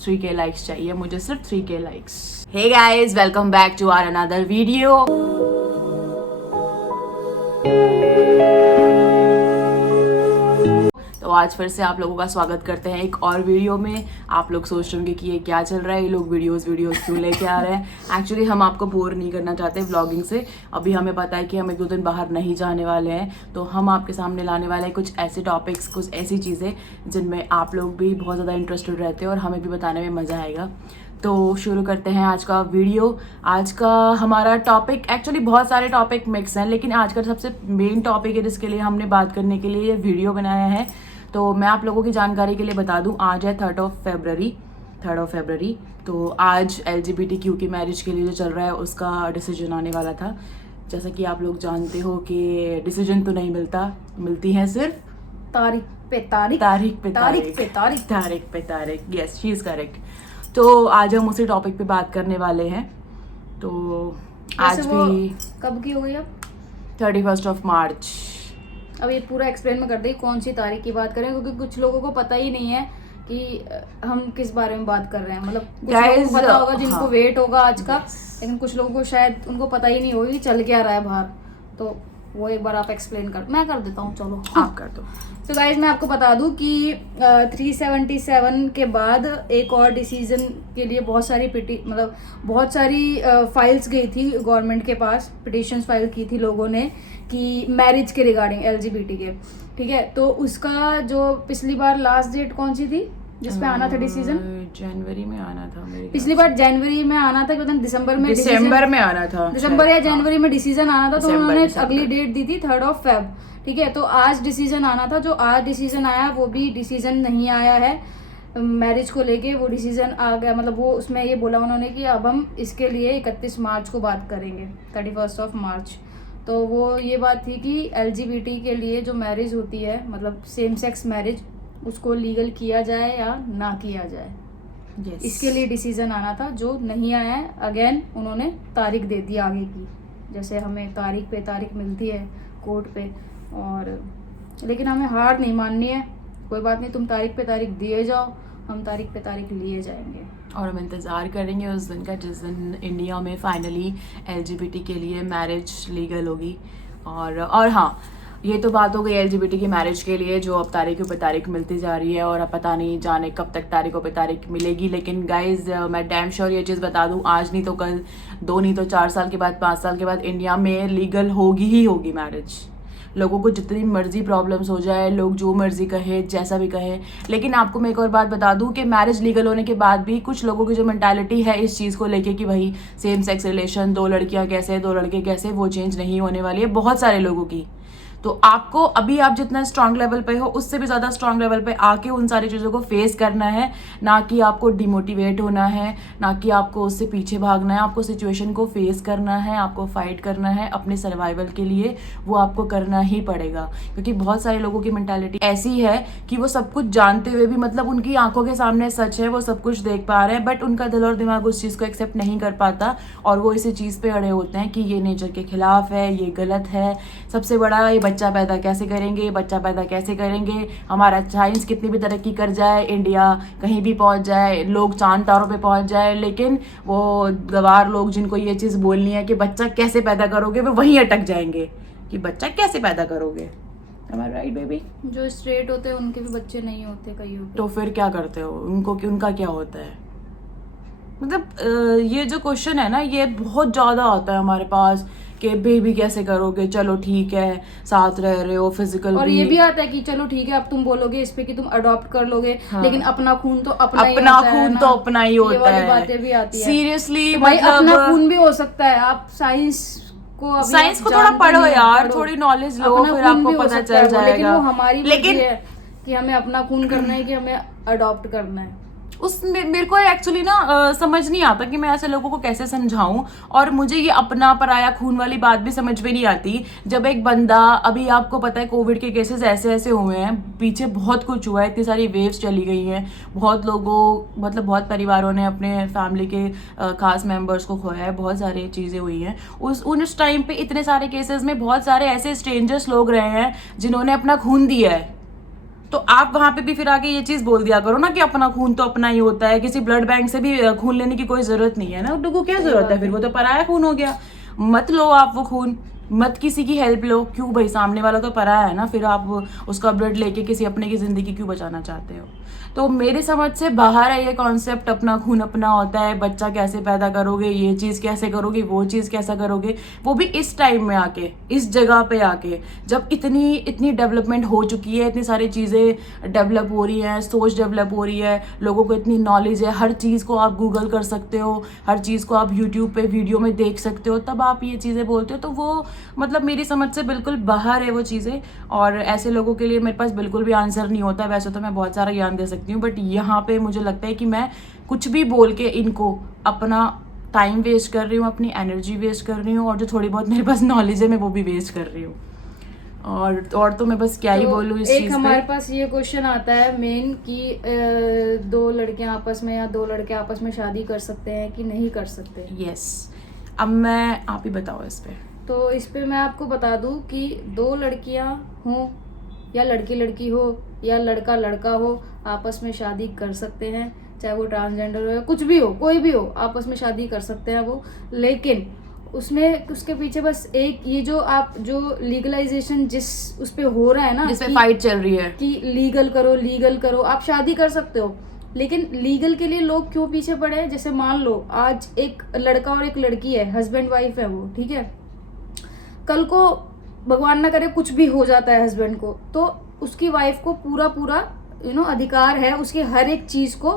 3K likes चाहिए, मुझे सिर्फ 3K likes. Hey guys, welcome back to our another video. तो आज फिर से आप लोगों का स्वागत करते हैं एक और वीडियो में। आप लोग सोच रहे होंगे कि ये क्या चल रहा है, ये लोग वीडियोस क्यों लेके आ रहे हैं। एक्चुअली हम आपको बोर नहीं करना चाहते व्लॉगिंग से। अभी हमें पता है कि हम 1-2 दिन बाहर नहीं जाने वाले हैं, तो हम आपके सामने लाने वाले हैं कुछ ऐसे टॉपिक्स, कुछ ऐसी चीज़ें जिनमें आप लोग भी बहुत ज़्यादा इंटरेस्टेड रहते हैं और हमें भी बताने में मज़ा आएगा। तो शुरू करते हैं आज का वीडियो। आज का हमारा टॉपिक, एक्चुअली बहुत सारे टॉपिक मिक्स हैं, लेकिन आज का सबसे मेन टॉपिक है जिसके लिए हमने बात करने के लिए ये वीडियो बनाया है। तो मैं आप लोगों की जानकारी के लिए बता दूं, आज है 3rd ऑफ फरवरी। तो आज LGBTQ की मैरिज के लिए जो चल रहा है उसका डिसीजन आने वाला था। जैसा कि आप लोग जानते हो कि डिसीजन तो नहीं मिलता, मिलती है सिर्फ तारीख पे तारीख। Yes, she is correct. तो आज हम उसी टॉपिक पे बात करने वाले हैं। तो आज भी कब की हो गई अब? 31 ऑफ मार्च। अब ये पूरा एक्सप्लेन में कर दे कौन सी तारीख की बात करें, क्योंकि कुछ लोगों को पता ही नहीं है कि हम किस बारे में बात कर रहे हैं। मतलब कुछ लोगों को पता होगा जिनको वेट होगा आज का, लेकिन कुछ लोगों को शायद उनको पता ही नहीं होगा कि चल क्या रहा है बाहर। तो वो एक बार आप एक्सप्लेन कर, मैं कर देता हूँ, चलो आप कर दो। तो गाइज मैं आपको बता दूं कि 377 के बाद एक और डिसीजन के लिए बहुत सारी फाइल्स गई थी गवर्नमेंट के पास, पिटिशंस फाइल की थी लोगों ने कि मैरिज के रिगार्डिंग LGBT के, ठीक है। तो उसका जो पिछली बार लास्ट डेट कौन सी थी जिसपे आना था डिसीजन? जनवरी में आना था पिछली बार, जनवरी में आना था, दिसंबर में आना था, दिसंबर या जनवरी में डिसीजन आना था। तो उन्होंने अगली डेट दी थी 3rd ऑफ फेब, ठीक है। तो आज डिसीजन आना था, जो आज डिसीजन आया वो भी डिसीजन नहीं आया है मैरिज को लेके। वो डिसीजन आ गया, मतलब वो उसमें ये बोला उन्होंने कि अब हम इसके लिए 31 मार्च को बात करेंगे, 31 ऑफ मार्च। तो वो ये बात थी कि LGBT के लिए जो मैरिज होती है, मतलब सेम सेक्स मैरिज, उसको लीगल किया जाए या ना किया जाए। yes. इसके लिए डिसीजन आना था, जो नहीं आया है। अगेन उन्होंने तारीख दे दी आगे की, जैसे हमें तारीख पे तारीख मिलती है कोर्ट पे। और लेकिन हमें हार नहीं माननी है, कोई बात नहीं, तुम तारीख पे तारीख दिए जाओ, हम तारीख पे तारीख लिए जाएंगे और हम इंतज़ार करेंगे उस दिन का जिस दिन इंडिया में फाइनली LGBT के लिए मैरिज लीगल होगी। और हाँ, ये तो बात हो गई LGBT की मैरिज के लिए, जो अब तारीखों पे तारीख मिलती जा रही है और अब पता नहीं जाने कब तक तारीखों पे तारीख मिलेगी। लेकिन गाइज मैं डैम श्योर ये चीज़ बता दूं, आज नहीं तो कल, 2 नहीं तो 4 साल के बाद, 5 साल के बाद इंडिया में लीगल होगी ही होगी मैरिज। लोगों को जितनी मर्जी प्रॉब्लम्स हो जाए, लोग जो मर्जी कहे, जैसा भी कहे, लेकिन आपको मैं एक और बात बता दूं कि मैरिज लीगल होने के बाद भी कुछ लोगों की जो मेंटालिटी है इस चीज़ को लेके कि भाई सेम सेक्स रिलेशन, 2 लड़कियां कैसे, 2 लड़के कैसे, वो चेंज नहीं होने वाली है बहुत सारे लोगों की। तो आपको अभी आप जितना स्ट्रांग लेवल पे हो उससे भी ज़्यादा स्ट्रांग लेवल पे आके उन सारी चीज़ों को फेस करना है, ना कि आपको डिमोटिवेट होना है, ना कि आपको उससे पीछे भागना है। आपको सिचुएशन को फेस करना है, आपको फाइट करना है अपने सर्वाइवल के लिए, वो आपको करना ही पड़ेगा। क्योंकि बहुत सारे लोगों की मेंटालिटी ऐसी है कि वो सब कुछ जानते हुए भी, मतलब उनकी आंखों के सामने सच है, वो सब कुछ देख पा रहे हैं, बट उनका दिल और दिमाग उस चीज़ को एक्सेप्ट नहीं कर पाता और वो इसी चीज़ पे अड़े होते हैं कि ये नेचर के खिलाफ है, ये गलत है। सबसे बड़ा, ये बच्चा पैदा कैसे करेंगे, हमारा साइंस कितनी भी तरक्की कर जाए, इंडिया कहीं भी पहुंच जाए, लोग चांद तारों पे पहुंच जाए, लेकिन वो गवार लोग जिनको ये चीज़ बोलनी है कि बच्चा कैसे पैदा करोगे, वो वहीं अटक जाएंगे कि बच्चा कैसे पैदा करोगे। Right baby? जो स्ट्रेट होते हैं उनके भी बच्चे नहीं होते कई होते। तो फिर क्या करते हो उनको, उनका क्या होता है? मतलब ये जो क्वेश्चन है ना, ये बहुत ज़्यादा आता है हमारे पास कि बेबी कैसे करोगे, चलो ठीक है साथ रह रहे हो फिजिकल, और ये भी आता है कि चलो ठीक है अब तुम बोलोगे इस पे कि तुम अडॉप्ट कर लोगे, हाँ। लेकिन अपना खून तो अपना ही होता है। बातें भी आती है सीरियसली, तो भाई अपना खून भी हो सकता है। आप साइंस को थोड़ा पढ़ो यार, थोड़ी नॉलेज लो, फिर आपको पता चल जाएगा। लेकिन वो हमारी मर्जी है कि हमें अपना खून करना है कि हमें अडॉप्ट करना है। मेरे को एक्चुअली ना समझ नहीं आता कि मैं ऐसे लोगों को कैसे समझाऊं, और मुझे ये अपना पराया खून वाली बात भी समझ में नहीं आती। जब एक बंदा, अभी आपको पता है कोविड के केसेस ऐसे हुए हैं, पीछे बहुत कुछ हुआ है, इतनी सारी वेव्स चली गई हैं, बहुत लोगों, मतलब बहुत परिवारों ने अपने फैमिली के खास मेंबर्स को खोया है, बहुत सारी चीज़ें हुई हैं। उस टाइम पे इतने सारे केसेस में बहुत सारे ऐसे स्ट्रेंजर्स लोग रहे हैं जिन्होंने अपना खून दिया है। तो आप वहां पे भी फिर आके ये चीज बोल दिया करो ना कि अपना खून तो अपना ही होता है, किसी ब्लड बैंक से भी खून लेने की कोई जरूरत नहीं है ना, उनको क्या जरूरत है, फिर वो तो पराया खून हो गया। मत लो आप वो खून, मत किसी की हेल्प लो, क्यों भाई, सामने वाला तो पराया है ना, फिर आप उसका ब्लड लेके किसी अपने की जिंदगी क्यों बचाना चाहते हो। तो मेरे समझ से बाहर है ये कॉन्सेप्ट, अपना खून अपना होता है, बच्चा कैसे पैदा करोगे, ये चीज़ कैसे करोगे, वो चीज़ कैसा करोगे, वो भी इस टाइम में आके, इस जगह पे आके, जब इतनी इतनी डेवलपमेंट हो चुकी है, इतनी सारी चीज़ें डेवलप हो रही हैं, सोच डेवलप हो रही है, लोगों को इतनी नॉलेज है, हर चीज़ को आप गूगल कर सकते हो, हर चीज़ को आप यूट्यूब पे वीडियो में देख सकते हो, तब आप ये चीज़ें बोलते हो। तो वो मतलब मेरी समझ से बिल्कुल बाहर है वो चीज़ें, और ऐसे लोगों के लिए मेरे पास बिल्कुल भी आंसर नहीं होता। वैसे तो मैं बहुत सारा ज्ञान दे सकती हूँ, बट यहाँ पे मुझे लगता है कि मैं कुछ भी बोल के इनको अपना टाइम वेस्ट कर रही हूँ, अपनी एनर्जी वेस्ट कर रही हूँ, और जो थोड़ी बहुत मेरे पास नॉलेज है मैं वो भी वेस्ट कर रही हूँ। और तो मैं बस क्या ही बोलूँ इस चीज़ पे। एक हमारे पास ये क्वेश्चन आता है मेन कि दो लड़कियां आपस में या दो लड़के आपस में शादी कर सकते हैं कि नहीं कर सकते। यस, अब आप ही बताओ इस पे। तो इस पे मैं आपको बता दूं कि दो लड़कियां हों या लड़की लड़की हो या लड़का लड़का हो, आपस में शादी कर सकते हैं, चाहे वो ट्रांसजेंडर हो या कुछ भी हो, कोई भी हो, आपस में शादी कर सकते हैं वो। लेकिन उसमें उसके पीछे बस एक ये जो लीगलाइजेशन जिस उस पे हो रहा है ना, जिस पे फाइट चल रही है कि लीगल करो, आप शादी कर सकते हो, लेकिन लीगल के लिए लोग क्यों पीछे पड़े हैं। जैसे मान लो आज एक लड़का और एक लड़की है, हस्बैंड वाइफ है वो, ठीक है, कल को भगवान ना करे कुछ भी हो जाता है हस्बैंड को, तो उसकी वाइफ को पूरा अधिकार है उसकी हर एक चीज को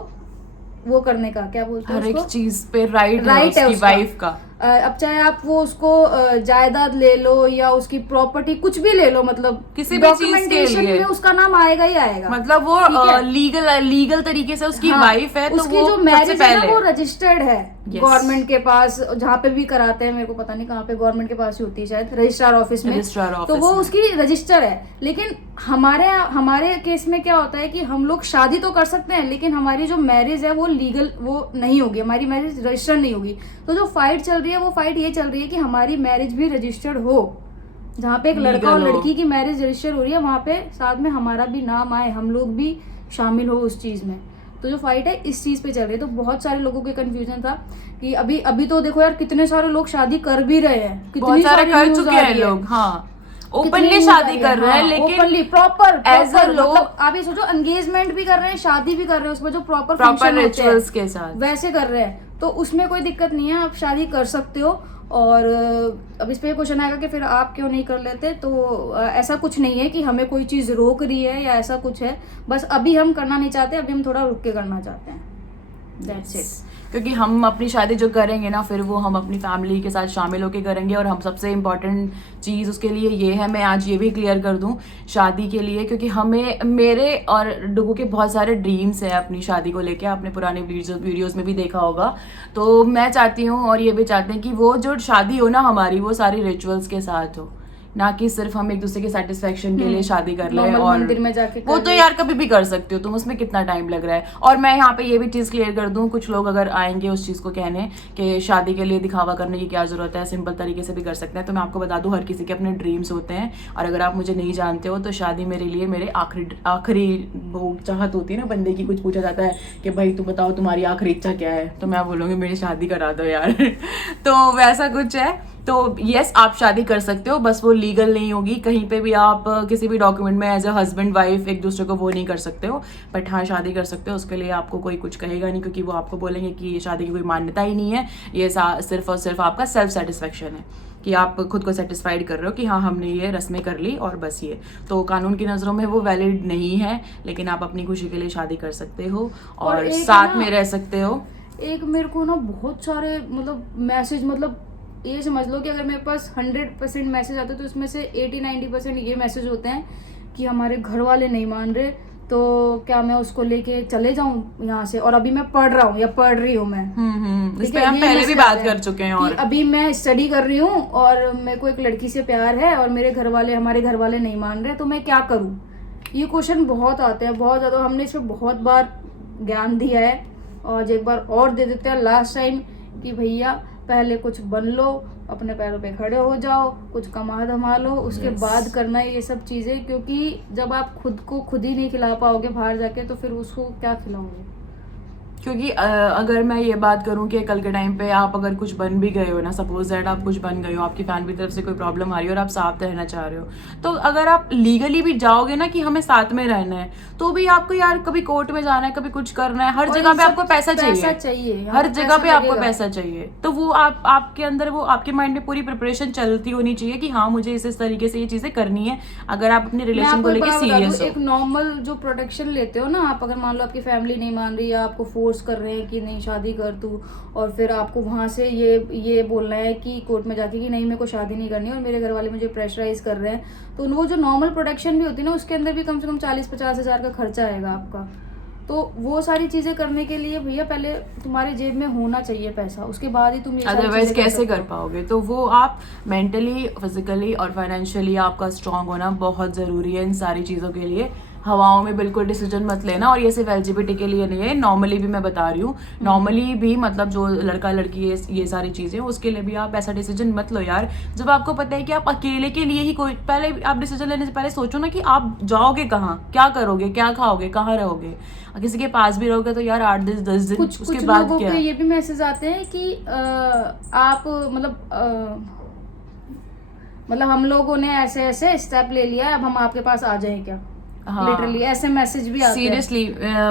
वो करने का, क्या बोलते हैं, हर एक चीज पे राइट है उसकी वाइफ का। अब चाहे आप वो उसको जायदाद ले लो या उसकी प्रॉपर्टी कुछ भी ले लो, मतलब किसी भी चीज के लिए में उसका नाम आएगा ही आएगा, मतलब वो लीगल तरीके से उसकी वाइफ है, तो उसकी जो मैरिज है ना वो रजिस्टर्ड है गवर्नमेंट के पास, जहाँ पे भी कराते हैं, मेरे को पता नहीं कहाँ पे, गवर्नमेंट के पास ही होती है शायद, रजिस्ट्रार ऑफिस में, तो वो उसकी रजिस्टर है। लेकिन हमारे केस में क्या होता है कि हम लोग शादी तो कर सकते हैं, लेकिन हमारी जो मैरिज है वो लीगल वो नहीं होगी, हमारी मैरिज रजिस्टर्ड नहीं होगी। तो जो फाइट चल रही है वो फाइट ये चल रही है कि हमारी मैरिज भी रजिस्टर्ड हो, जहाँ पे एक लड़का और लड़की की मैरिज रजिस्टर्ड हो रही है, वहाँ पे साथ में हमारा भी नाम आए, हम लोग भी शामिल हो उस चीज में। तो जो फाइट है इस चीज पे चल रही है। तो बहुत सारे लोगों के कंफ्यूजन था कि अभी तो देखो यार कितने सारे लोग शादी कर भी रहे हैं, बहुत सारे कर चुके हैं लोग, हाँ, ओपनली शादी कर रहे हैं, लेकिन ओपनली प्रॉपर एज अ लोग, मतलब आप ये सोचो एंगेजमेंट भी कर रहे हैं, शादी भी कर रहे हैं, उसमें जो प्रॉपर रिचुअल्स के साथ वैसे कर रहे हैं, तो उसमें कोई दिक्कत नहीं है, आप शादी कर सकते हो। और अब इस पे क्वेश्चन आएगा कि फिर आप क्यों नहीं कर लेते, तो ऐसा कुछ नहीं है कि हमें कोई चीज रोक रही है या ऐसा कुछ है, बस अभी हम करना नहीं चाहते, अभी हम थोड़ा रुक के करना चाहते हैं, दैट्स इट। क्योंकि हम अपनी शादी जो करेंगे ना, फिर वो हम अपनी फैमिली के साथ शामिल होकर करेंगे, और हम सबसे इम्पॉर्टेंट चीज़ उसके लिए ये है, मैं आज ये भी क्लियर कर दूं शादी के लिए, क्योंकि हमें, मेरे और डुगू के बहुत सारे ड्रीम्स हैं अपनी शादी को लेके, आपने पुराने वीडियोस में भी देखा होगा। तो मैं चाहती हूँ और ये भी चाहते हैं कि वो जो शादी हो ना हमारी, वो सारी रिचुअल्स के साथ हो, ना कि सिर्फ हम एक दूसरे के सेटिस्फेक्शन के लिए शादी कर ले, और मंदिर में जाके वो तो यार कभी भी कर सकते हो तुम, उसमें कितना टाइम लग रहा है। और मैं यहाँ पे ये भी चीज क्लियर कर दूं, कुछ लोग अगर आएंगे उस चीज को कहने कि शादी के लिए दिखावा करने की क्या जरूरत है, सिंपल तरीके से भी कर सकते हैं, तो मैं आपको बता दूं हर किसी के अपने ड्रीम्स होते हैं, और अगर आप मुझे नहीं जानते हो तो शादी मेरे लिए मेरे आखिरी वो चाहत होती है ना बंदे की, कुछ पूछा जाता है कि भाई तुम बताओ तुम्हारी आखिरी इच्छा क्या है, तो मैं बोलूँगी मेरी शादी करा दो यार तो वैसा कुछ है। तो यस, आप शादी कर सकते हो, बस वो लीगल नहीं होगी, कहीं पे भी आप किसी भी डॉक्यूमेंट में एज अ हस्बैंड वाइफ एक दूसरे को वो नहीं कर सकते हो, बट हाँ शादी कर सकते हो। उसके लिए आपको कोई कुछ कहेगा नहीं, क्योंकि वो आपको बोलेंगे कि ये शादी की कोई मान्यता ही नहीं है, ये सिर्फ और सिर्फ आपका सेल्फ सेटिस्फेक्शन है कि आप खुद को सेटिस्फाइड कर रहे हो कि हाँ हमने ये रस्में कर ली और बस ये, तो कानून की नज़रों में वो वैलिड नहीं है, लेकिन आप अपनी खुशी के लिए शादी कर सकते हो और साथ में रह सकते हो। एक मेरे को ना बहुत सारे मतलब मैसेज, मतलब ये समझ लो कि अगर मेरे पास 100% मैसेज आते तो उसमें से 80-90% ये मैसेज होते हैं कि हमारे घर वाले नहीं मान रहे, तो क्या मैं उसको लेके चले जाऊं यहाँ से, और अभी मैं पढ़ रहा हूँ या पढ़ रही हूँ मैं, इस पे हम पहले भी बात कर चुके हैं, और अभी मैं स्टडी कर रही हूँ और मेरे को एक लड़की से प्यार है और हमारे घर वाले नहीं मान रहे, तो मैं क्या करूँ। ये क्वेश्चन बहुत आते हैं, बहुत ज्यादा, हमने इस पर बहुत बार ज्ञान दिया है, और एक बार और दे देते हैं लास्ट टाइम कि भैया पहले कुछ बन लो, अपने पैरों पे खड़े हो जाओ, कुछ कमा धमा लो, उसके बाद करना है ये सब चीज़ें, क्योंकि जब आप खुद को खुद ही नहीं खिला पाओगे बाहर जाके तो फिर उसको क्या खिलाओगे। क्योंकि अगर मैं ये बात करूं कि कल के टाइम पे आप अगर कुछ बन भी गए हो ना, सपोज दैट आप कुछ बन गए हो, आपकी फैमिली की तरफ से कोई प्रॉब्लम आ रही है और आप साथ रहना चाह रहे हो, तो अगर आप लीगली भी जाओगे ना कि हमें साथ में रहना है, तो भी आपको यार कभी कोर्ट में जाना है, कभी कुछ करना है, हर जगह पे आपको पैसा चाहिए, हर जगह पे आपको पैसा चाहिए। तो वो आपके अंदर, वो आपके माइंड में पूरी प्रिपरेशन चलती होनी चाहिए कि हाँ मुझे इस तरीके से ये चीजें करनी है, अगर आप अपने रिलेशन को लेकर सीरियस हो। एक नॉर्मल जो प्रोटेक्शन लेते हो ना आप, अगर मान लो आपकी फैमिली नहीं मान रही है, आपको फोर्स कर रहे हैं कि नहीं शादी कर तू, और फिर आपको वहां से ये बोलना है कि कोर्ट में जाके कि नहीं मेरे को शादी नहीं करनी और मेरे घर वाले मुझे प्रेशराइज कर रहे हैं, तो वो जो नॉर्मल प्रोटेक्शन भी होती है ना उसके अंदर भी कम से कम 40-50 हज़ार का खर्चा आएगा आपका। तो वो सारी चीजें करने के लिए भैया पहले तुम्हारे जेब में होना चाहिए पैसा, उसके बाद ही तुम ये अदरवाइज कैसे कर पाओगे। तो वो आप मेंटली, फिजिकली और फाइनेंशियली आपका स्ट्रांग होना बहुत ज़रूरी है इन सारी चीज़ों के लिए। हवाओं में बिल्कुल डिसीजन मत लेना, और ये सिर्फ LGBT के लिए नहीं है, नॉर्मली भी मैं बता रही हूँ, नॉर्मली भी मतलब जो लड़का लड़की ये सारी चीज़ें उसके लिए भी आप ऐसा डिसीजन मत लो यार। जब आपको पता है कि आप अकेले के लिए ही कोई, पहले आप डिसीजन लेने से पहले सोचो ना कि आप जाओगे कहाँ, क्या करोगे, क्या खाओगे, कहाँ रहोगे। किसी के पास भी रहोगे तो यार 8-10 दिन उसके बाद क्या। ये भी मैसेज आते हैं कि आप मतलब हम लोगों ने ऐसे ऐसे स्टेप ले लिया है, अब हम आपके पास आ जाएं क्या। हाँ, लिटरली ऐसे मैसेज भी आते हैं। सीरियसली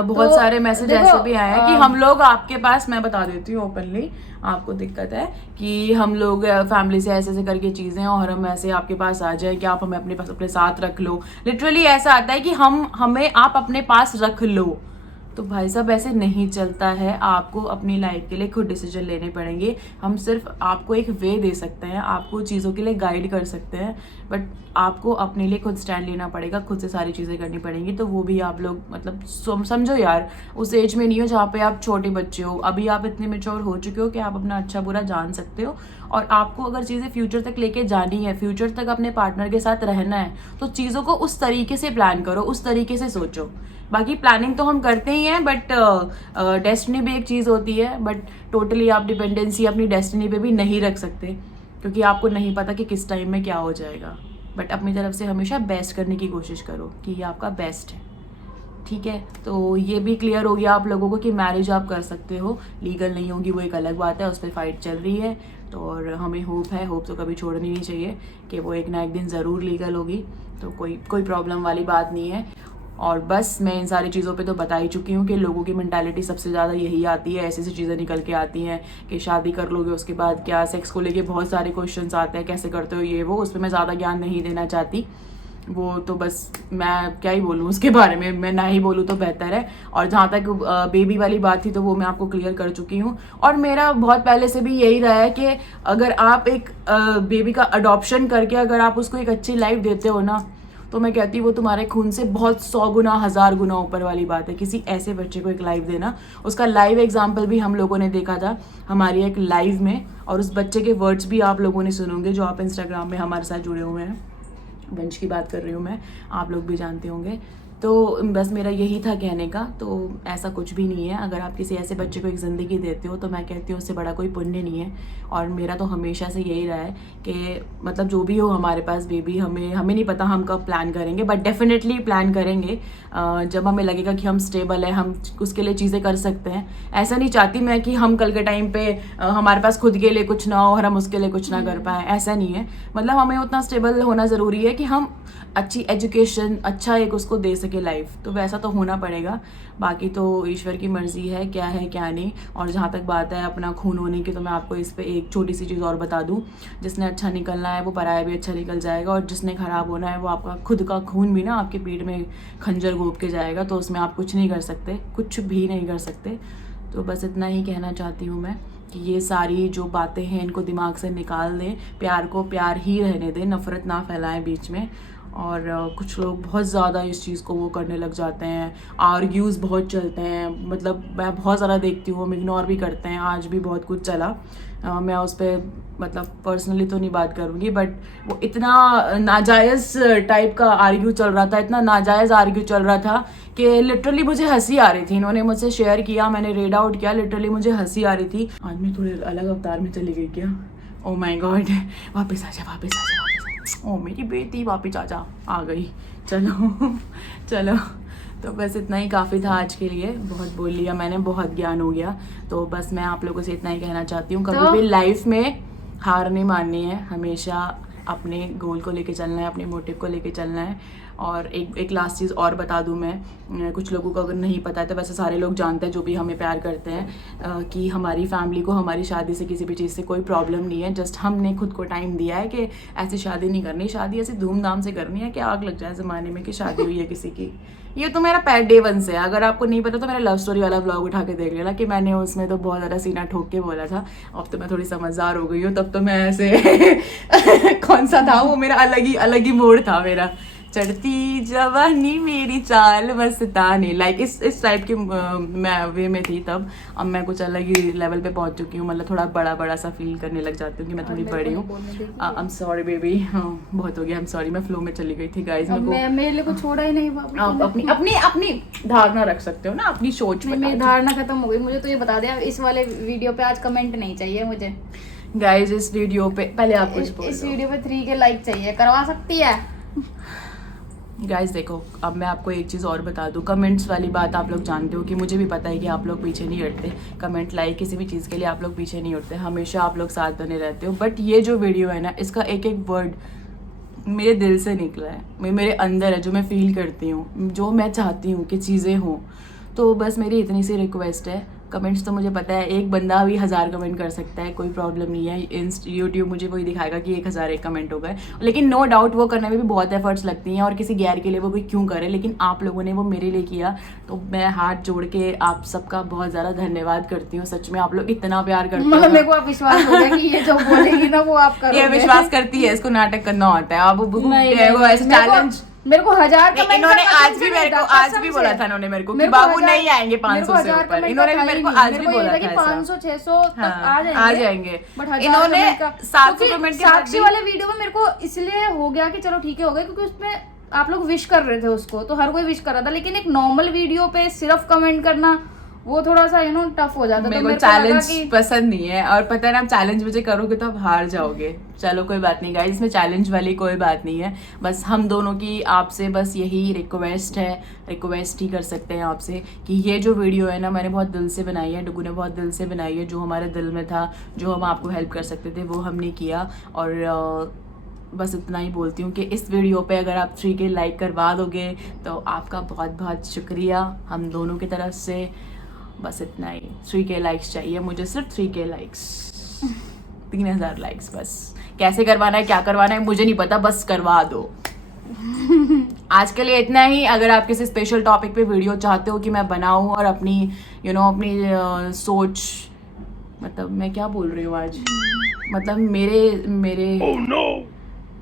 बहुत सारे मैसेज ऐसे भी आए हैं कि हम लोग आपके पास, मैं बता देती हूँ ओपनली, आपको दिक्कत है कि हम लोग फैमिली से ऐसे ऐसे करके चीजें और हम ऐसे आपके पास आ जाए कि आप हमें अपने पास अपने साथ रख लो। लिटरली ऐसा आता है कि हमें आप अपने पास रख लो। तो भाई साहब ऐसे नहीं चलता है, आपको अपनी लाइफ के लिए खुद डिसीजन लेने पड़ेंगे। हम सिर्फ आपको एक वे दे सकते हैं, आपको चीज़ों के लिए गाइड कर सकते हैं, बट आपको अपने लिए खुद स्टैंड लेना पड़ेगा, खुद से सारी चीज़ें करनी पड़ेंगी। तो वो भी आप लोग मतलब समझो यार, उस एज में नहीं हो जहाँ पे आप छोटे बच्चे हो, अभी आप इतने मेच्योर हो चुके हो कि आप अपना अच्छा बुरा जान सकते हो। और आपको अगर चीज़ें फ्यूचर तक लेके जानी है, फ्यूचर तक अपने पार्टनर के साथ रहना है, तो चीज़ों को उस तरीके से प्लान करो, उस तरीके से सोचो। बाकी प्लानिंग तो हम करते ही हैं, बट डेस्टिनी भी एक चीज़ होती है, बट टोटली आप डिपेंडेंसी अपनी डेस्टिनी पे भी नहीं रख सकते, क्योंकि आपको नहीं पता कि किस टाइम में क्या हो जाएगा। बट अपनी तरफ से हमेशा बेस्ट करने की कोशिश करो कि ये आपका बेस्ट है, ठीक है। तो ये भी क्लियर हो गया आप लोगों को कि मैरिज आप कर सकते हो, लीगल नहीं होगी वो एक अलग बात है, उस पर फाइट चल रही है। तो और हमें होप है, होप तो कभी छोड़नी नहीं चाहिए कि वो एक ना एक दिन ज़रूर लीगल होगी, तो कोई प्रॉब्लम वाली बात नहीं है। और बस मैं इन सारी चीज़ों पे तो बता ही चुकी हूँ कि लोगों की मेंटालिटी सबसे ज़्यादा यही आती है, ऐसी चीज़ें निकल के आती हैं कि शादी कर लोगे उसके बाद क्या, सेक्स को लेके बहुत सारे क्वेश्चंस आते हैं, कैसे करते हो ये वो, उस पर मैं ज़्यादा ज्ञान नहीं देना चाहती। वो तो बस मैं क्या ही बोलूँ उसके बारे में, मैं ना ही बोलूँ तो बेहतर है। और जहाँ तक बेबी वाली बात थी तो वो मैं आपको क्लियर कर चुकी हूँ, और मेरा बहुत पहले से भी यही रहा है कि अगर आप एक बेबी का अडॉप्शन करके अगर आप उसको एक अच्छी लाइफ देते हो ना, तो मैं कहती हूँ वो तुम्हारे खून से बहुत 100 गुना 1000 गुना ऊपर वाली बात है। किसी ऐसे बच्चे को एक लाइफ देना, उसका लाइव एग्जाम्पल भी हम लोगों ने देखा था हमारी एक लाइव में, और उस बच्चे के वर्ड्स भी आप लोगों ने सुनोगे जो आप इंस्टाग्राम में हमारे साथ जुड़े हुए हैं। वंश की बात कर रही हूँ मैं, आप लोग भी जानते होंगे। तो बस मेरा यही था कहने का। तो ऐसा कुछ भी नहीं है, अगर आप किसी ऐसे बच्चे को एक ज़िंदगी देते हो तो मैं कहती हूँ उससे बड़ा कोई पुण्य नहीं है। और मेरा तो हमेशा से यही रहा है कि मतलब जो भी हो हमारे पास बेबी, हमें नहीं पता हम कब प्लान करेंगे, बट डेफिनेटली प्लान करेंगे जब हमें लगेगा कि हम स्टेबल है, हम उसके लिए चीज़ें कर सकते हैं। ऐसा नहीं चाहती मैं कि हम कल के टाइम पे हमारे पास खुद के लिए कुछ ना हो और हम उसके लिए कुछ ना कर पाएँ, ऐसा नहीं है। मतलब हमें उतना स्टेबल होना ज़रूरी है कि हम अच्छी एजुकेशन, अच्छा एक उसको दे सके लाइफ, तो वैसा तो होना पड़ेगा। बाकी तो ईश्वर की मर्जी है क्या नहीं। और जहाँ तक बात है अपना खून होने की, तो मैं आपको इस पे एक छोटी सी चीज़ और बता दूँ, जिसने अच्छा निकलना है वो पराया भी अच्छा निकल जाएगा, और जिसने ख़राब होना है वो आपका खुद का खून भी ना आपके पेट में खंजर घोंप के जाएगा, तो उसमें आप कुछ नहीं कर सकते, कुछ भी नहीं कर सकते। तो बस इतना ही कहना चाहती हूँ मैं कि ये सारी जो बातें हैं इनको दिमाग से निकाल दें, प्यार को प्यार ही रहने दें, नफ़रत ना फैलाएं बीच में। और कुछ लोग बहुत ज़्यादा इस चीज़ को वो करने लग जाते हैं, आर्ग्यूज़ बहुत चलते हैं, मतलब मैं बहुत ज़्यादा देखती हूँ, हम इग्नोर भी करते हैं। आज भी बहुत कुछ चला, मैं उस पर मतलब पर्सनली तो नहीं बात करूँगी, बट वो इतना नाजायज़ टाइप का आर्ग्यू चल रहा था, इतना नाजायज़ आर्ग्यू चल रहा था कि लिटरली मुझे हंसी आ रही थी। इन्होंने मुझसे शेयर किया, मैंने रीड आउट किया, लिटरली मुझे हंसी आ रही थी। आज मैं थोड़े अलग अवतार में चली गई क्या, ओ माय गॉड, वापस आ जा। ओ मेरी बेटी वापस आ गई। चलो तो बस इतना ही काफ़ी था आज के लिए। बहुत बोल लिया मैंने, बहुत ज्ञान हो गया। तो बस मैं आप लोगों से इतना ही कहना चाहती हूँ, कभी भी लाइफ में हार नहीं माननी है, हमेशा अपने गोल को लेके चलना है, अपने मोटिव को लेके चलना है। और एक लास्ट चीज़ और बता दूं मैं, कुछ लोगों को अगर नहीं पता है तो वैसे सारे लोग जानते हैं जो भी हमें प्यार करते हैं, कि हमारी फैमिली को हमारी शादी से किसी भी चीज़ से कोई प्रॉब्लम नहीं है। जस्ट हमने खुद को टाइम दिया है कि ऐसी शादी नहीं करनी, शादी ऐसी धूमधाम से करनी है कि आग लग जाए ज़माने में कि शादी हुई है किसी की। ये तो मेरा पैर डे 1 से है। अगर आपको नहीं पता तो मेरा लव स्टोरी वाला व्लॉग उठा के देख लेना कि मैंने उसमें तो बहुत ज़्यादा सीना ठोक के बोला था। अब तो मैं थोड़ी समझदार हो गई हूँ, तब तो मैं ऐसे कौन सा था वो, मेरा अलग ही मोड़ था मेरा। चढ़ती जवानी मेरी चाल मस्तानी, लाइक इस टाइप की मैं वे में थी तब। अब मैं कुछ अलग ही लेवल पे पहुंच चुकी हूँ, मतलब थोड़ा बड़ा सा फील करने लग जाती हूँ कि मैं थोड़ी बड़ी हूँ। आई एम सॉरी बेबी, हाँ बहुत हो गया, आई एम सॉरी, मैं फ्लो में चली गई थी गाइज। मेरे को छोड़ा ही नहीं। आप अपनी धारणा रख सकते हो ना, अपनी सोच। मेरी धारणा खत्म हो गई। मुझे तो ये बता दिया, इस वाले वीडियो पे आज कमेंट नहीं चाहिए मुझे गाइज। इस वीडियो पे पहले आप कुछ बोलो। इस वीडियो पे 3 के लाइक चाहिए, करवा सकती है गाइस। देखो अब मैं आपको एक चीज़ और बता दूं, कमेंट्स वाली बात आप लोग जानते हो कि मुझे भी पता है कि आप लोग पीछे नहीं हटते। कमेंट लाइक किसी भी चीज़ के लिए आप लोग पीछे नहीं हटते, हमेशा आप लोग साथ बने रहते हो। बट ये जो वीडियो है ना, इसका एक वर्ड मेरे दिल से निकला है, मेरे अंदर है, जो मैं फील करती हूँ, जो मैं चाहती हूँ कि चीज़ें हों। तो बस मेरी इतनी सी रिक्वेस्ट है। कमेंट्स तो मुझे पता है एक बंदा भी 1000 कमेंट कर सकता है, कोई प्रॉब्लम नहीं है। यूट्यूब मुझे वही दिखाएगा कि 1001 कमेंट हो गए, लेकिन नो डाउट वो करने में भी बहुत एफर्ट्स लगती हैं, और किसी गैर के लिए वो कोई क्यों करे। लेकिन आप लोगों ने वो मेरे लिए किया, तो मैं हाथ जोड़ के आप सबका बहुत ज़्यादा धन्यवाद करती हूँ। सच में आप लोग इतना प्यार करते हो, मेरे को अब विश्वास हो गया कि ये जो बोलेगी ना वो आप करोगे। ये विश्वास करती है, इसको नाटक करना आता है। अब ऐसे चैलेंज मेरे को 1000 कमेंट, इन्होंने आज भी बोला था इन्होंने मेरे को कि बाबू नहीं आएंगे 500 से ऊपर। इन्होंने भी मेरे को आज भी बोला था 500-600 तक आ जाएंगे। बट इन्होंने 700 कमेंट के साक्षी वाले वीडियो में मेरे को इसलिए हो गया कि चलो ठीक है हो गया, क्योंकि उसमें आप लोग विश कर रहे थे उसको, तो हर कोई विश कर रहा था। लेकिन एक नॉर्मल वीडियो पे सिर्फ कमेंट करना वो थोड़ा सा टफ हो जाता। मेरे को चैलेंज पसंद नहीं है, और पता है ना, आप चैलेंज मुझे करोगे तो आप हार जाओगे। चलो कोई बात नहीं गाइस, इसमें चैलेंज वाली कोई बात नहीं है। बस हम दोनों की आपसे बस यही रिक्वेस्ट है, रिक्वेस्ट ही कर सकते हैं आपसे कि ये जो वीडियो है ना, मैंने बहुत दिल से बनाई है, डुगू ने बहुत दिल से बनाई है। जो हमारे दिल में था, जो हम आपको हेल्प कर सकते थे, वो हमने किया। और बस इतना ही बोलती हूँ कि इस वीडियो पे अगर आप 3 के लाइक करवा दोगे तो आपका बहुत बहुत शुक्रिया हम दोनों की तरफ से। बस इतना ही, 3 के लाइक्स चाहिए मुझे, सिर्फ 3 के लाइक्स, 3000 लाइक्स बस। कैसे करवाना है, क्या करवाना है मुझे नहीं पता, बस करवा दो। आज के लिए इतना ही। अगर आप किसी स्पेशल टॉपिक पे वीडियो चाहते हो कि मैं बनाऊं और अपनी अपनी सोच, मतलब मैं क्या बोल रही हूँ आज, मतलब मेरे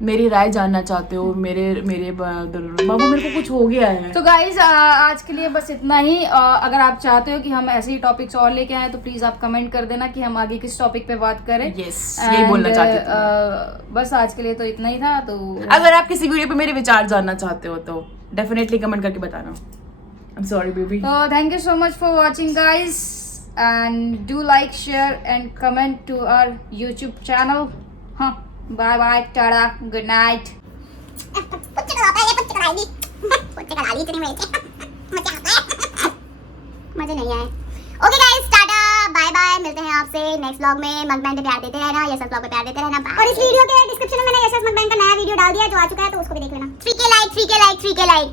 मेरी राय जानना चाहते हो, मेरे बाबू मेरे को कुछ हो गया है। तो गाइज आज के लिए बस इतना ही। अगर आप चाहते हो कि हम ऐसे ही टॉपिक्स और लेके आए तो प्लीज आप कमेंट कर देना कि हम आगे किस टॉपिक पे बात करें। यही बोलना चाहती थी। बस आज के लिए तो इतना ही था। तो अगर आप किसी वीडियो पे मेरे विचार जानना चाहते हो तो डेफिनेटली कमेंट करके बताना। I am sorry baby. तो thank you so much for watching guys, and do like, share and comment to our YouTube channel. हाँ, bye bye, tata, good night. मजे नहीं आए। Okay guys, tata, bye bye, मिलते हैं आपसे next vlog में। मकबैन पे प्यार देते रहना, यशस व्लॉग पे प्यार देते रहना। और इस वीडियो के डिस्क्रिप्शन में मैंने यशस मकबैन का नया वीडियो डाल दिया, जो आ चुका है तो उसको भी देख लेना। 3 के लाइक, 3 के लाइक, 3 के लाइक।